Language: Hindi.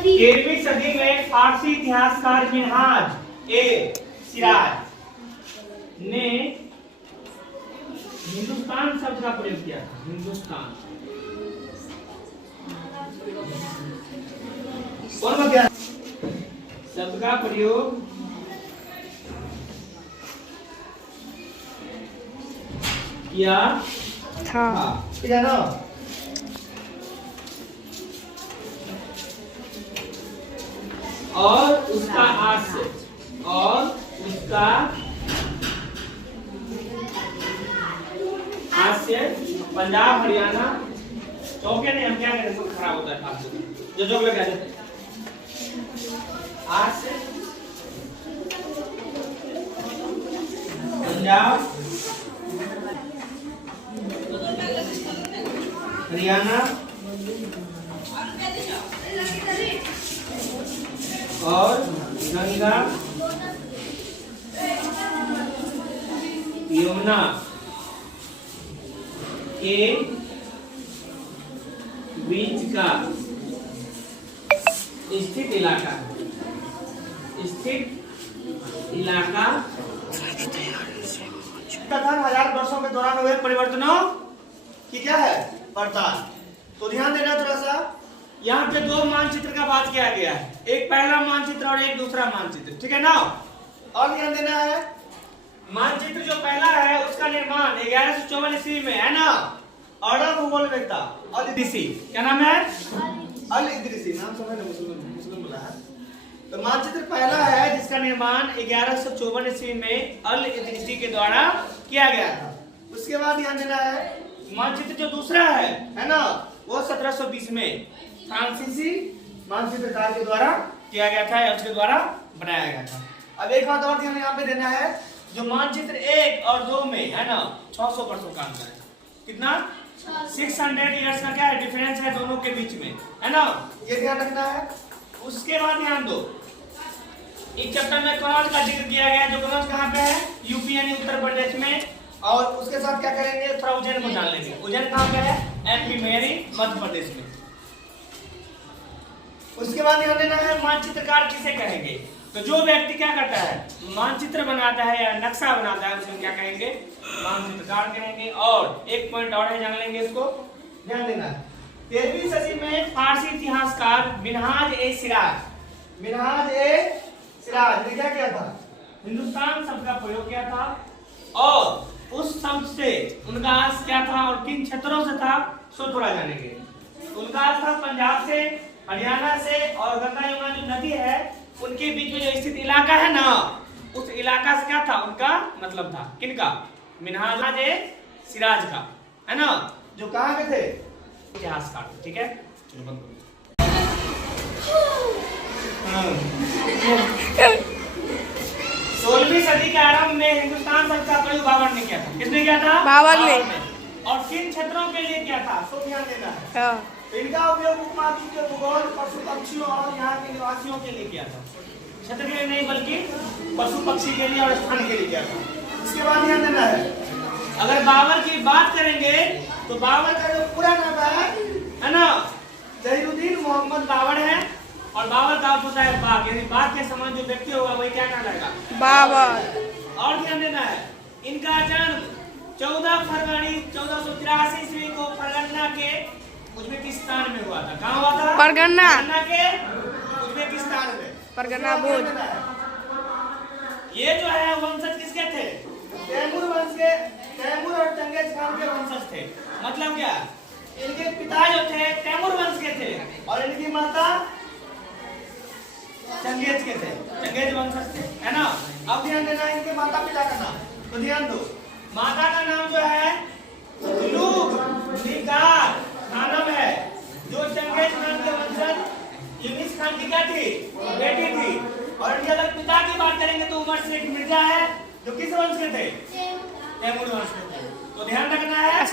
13वीं सदी में फारसी इतिहासकार मिन्हाज ए सिराज ने हिंदुस्तान शब्द का प्रयोग किया था। हिंदुस्तान शब्द का प्रयोग किया था। और उसका हास्य पंजाब हरियाणा चौके नहीं, हम क्या करें, सब खराब होता है आपसे जो लगा देते हास्य पंजाब हरियाणा और गंगा यमुना के बीच का स्थित इलाका कथन 1000 वर्षों के दौरान हुए परिवर्तनों की क्या है पड़ताल। तो ध्यान देना थोड़ा सा, यहाँ पे दो मानचित्र का बात किया गया है, एक पहला मानचित्र और एक दूसरा मानचित्र, ठीक है ना। और ध्यान देना है, मानचित्र जो पहला है उसका निर्माण 1154 ईस्वी में है ना, अरब भूगोलवेत्ता अल इदरीसी, क्या नाम है, अल इदरीसी, नाम समझ लो, मुस्लिम बोला है। तो मानचित्र पहला है जिसका निर्माण 1154 ईस्वी में अल इदरीसी के द्वारा किया गया था। उसके बाद ध्यान देना है, मानचित्र जो दूसरा है ना, वो 1720 में फ्रांसीसी मानचित्रकार के द्वारा किया गया था या उसके द्वारा बनाया गया था। अब एक बात और ध्यान यहाँ पे देना है, जो मानचित्र 1 और 2 में है ना 600 वर्षों का अंतर है। कितना 600 इयर्स का क्या है डिफरेंस है दोनों के बीच में, है ना, ये ध्यान रखना है। उसके बाद ध्यान दो, एक चैप्टर में कनौज का जिक्र किया गया, जो कनौज कहाँ पे है, यूपी यानी उत्तर प्रदेश में। और उसके साथ क्या करेंगे, थोड़ा उज्जैन को जान लेंगे। उज्जैन कहाँ पे है, एमपी में यानी मध्य प्रदेश में। उसके बाद ध्यान देना है, मानचित्रकार किसे कहेंगे। तो जो व्यक्ति क्या करता है, मानचित्र बनाता है या नक्शा बनाता है, उसे क्या कहेंगे, मानचित्रकार कहेंगे। और एक पॉइंट और है, जान लेंगे इसको, ध्यान देना है। 13वीं सदी में फारसी इतिहासकार मिन्हाज ए सिराज ने क्या किया था, हिंदुस्तान शब्द का प्रयोग किया था। और उस शब्द से उनका अर्थ क्या था और किन क्षेत्रों से था, सो थोड़ा जानेंगे। उनका अर्थ था पंजाब से, हरियाणा से और गंगा यमुना जो नदी है उनके बीच में जो स्थित इलाका है ना, उस इलाका से क्या था, उनका मतलब था किनका, मिन्हाज ए सिराज का, है ना, जो कहाँ के थे, इतिहासकार, ठीक है। चलो बंद करो। 16वीं सदी के आरंभ में हिंदुस्तान शब्द का प्रयोग बाबर ने किया था। किसने किया था, बाबर ने। और किन क्षेत्रों के लिए किया था, सो ध्यान देना है। इनका उपयोग उपमहाद्वीप के भूगोल, पशु पक्षियों और यहाँ के निवासियों के लिए किया था। क्षेत्र के लिए नहीं बल्कि पशु पक्षी के लिए और स्थान के लिए किया था। इसके बाद ध्यान देना है, अगर बाबर की बात करेंगे तो बाबर का जो पूरा नाम है ना, जहीरुद्दीन मोहम्मद बाबर है। और बाबर का अर्थ होता है बाग, यानी बाग के समान जो व्यक्ति होगा वही क्या कहलाएगा, बाबर। और ध्यान देना है, इनका जन्म 14 फरवरी 1483 ईस्वी को फरगना के उज्बेकिस्तान में हुआ था। कहाँ हुआ था, फरगना के उज्बेकिस्तान में, फरगना बोझ। ये जो है वंशज किसके थे, तैमूर वंश के, तैमूर और चंगेज खान के वंशज थे। मतलब क्या, इनके पिता जो थे तैमूर वंश के थे और इनकी माता चंगेज के थे, चंगेज वंशज थे, है ना। अब ध्यान देना इनके माता पिता का नाम, तो ध्यान दो, माता का नाम जो है लूग निगार खानम है, जो चंगेज खान के वंशज यूनिस खान की क्या थी, बेटी थी। और इनके अगर पिता की बात करेंगे तो उमर शेख मिर्जा है, जो किस वंश के थे, तैमूर वंश के थे। तो ध्यान रखना है,